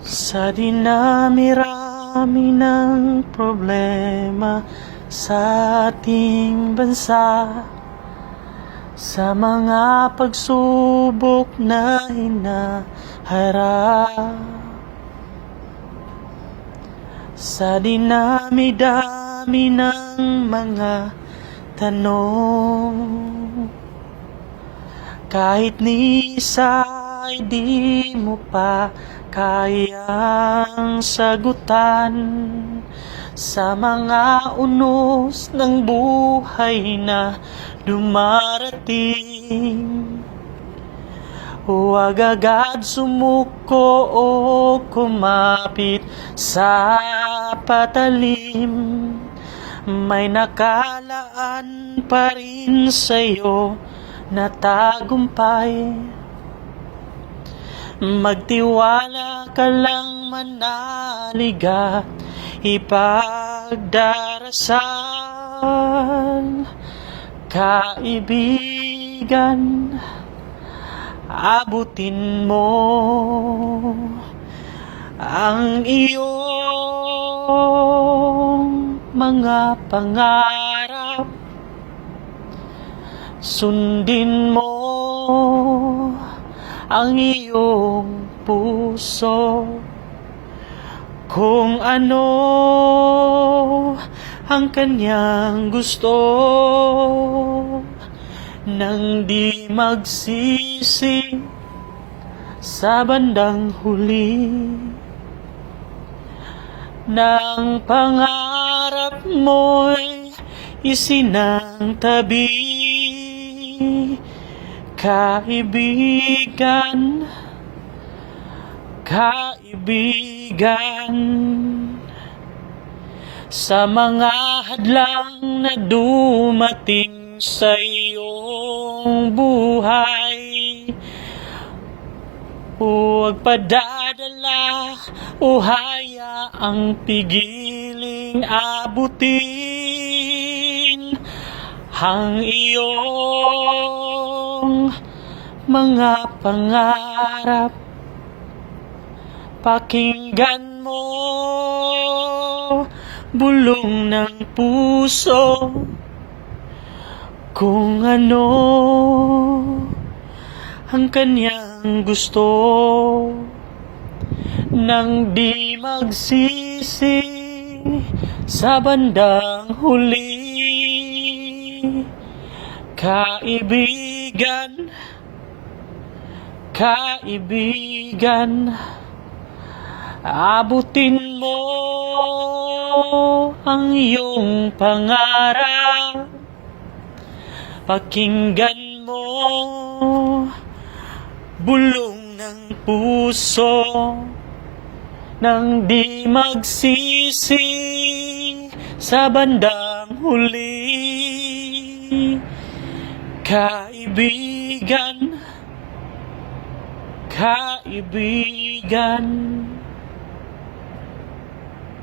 Sa dinami-rami ng problema sa ating bansa, sa mga pagsubok na hinaharap, sa dinami-dami ng mga tanong, kahit ni isa ay di mo pa kayang sagutan, sa mga unos ng buhay na dumarating. Huwag agad sumuko o kumapit sa patalim. May nakalaan pa rin sa'yo na tagumpay. Magtiwala ka lang, manalig at ipagdarasal. Kaibigan, abutin mo ang iyong mga pangarap. Sundin mo ang iyong puso, kung ano ang kanyang gusto, nang di magsisi sa bandang huli ng pangarap mo'y isinangtabi. Kaibigan, kaibigan, sa mga hadlang na dumating sa iyong buhay, huwag padadala o hayaang pigiling abutin ang iyong mga pangarap. Pakinggan mo, bulong ng puso, kung ano ang kanyang gusto, nang di magsisi sa bandang huli. Kaibigan, kaibigan, abutin mo ang iyong pangarap. Pakinggan mo, bulong ng puso, nang di magsisi sa bandang huli. Kaibigan, kaibigan.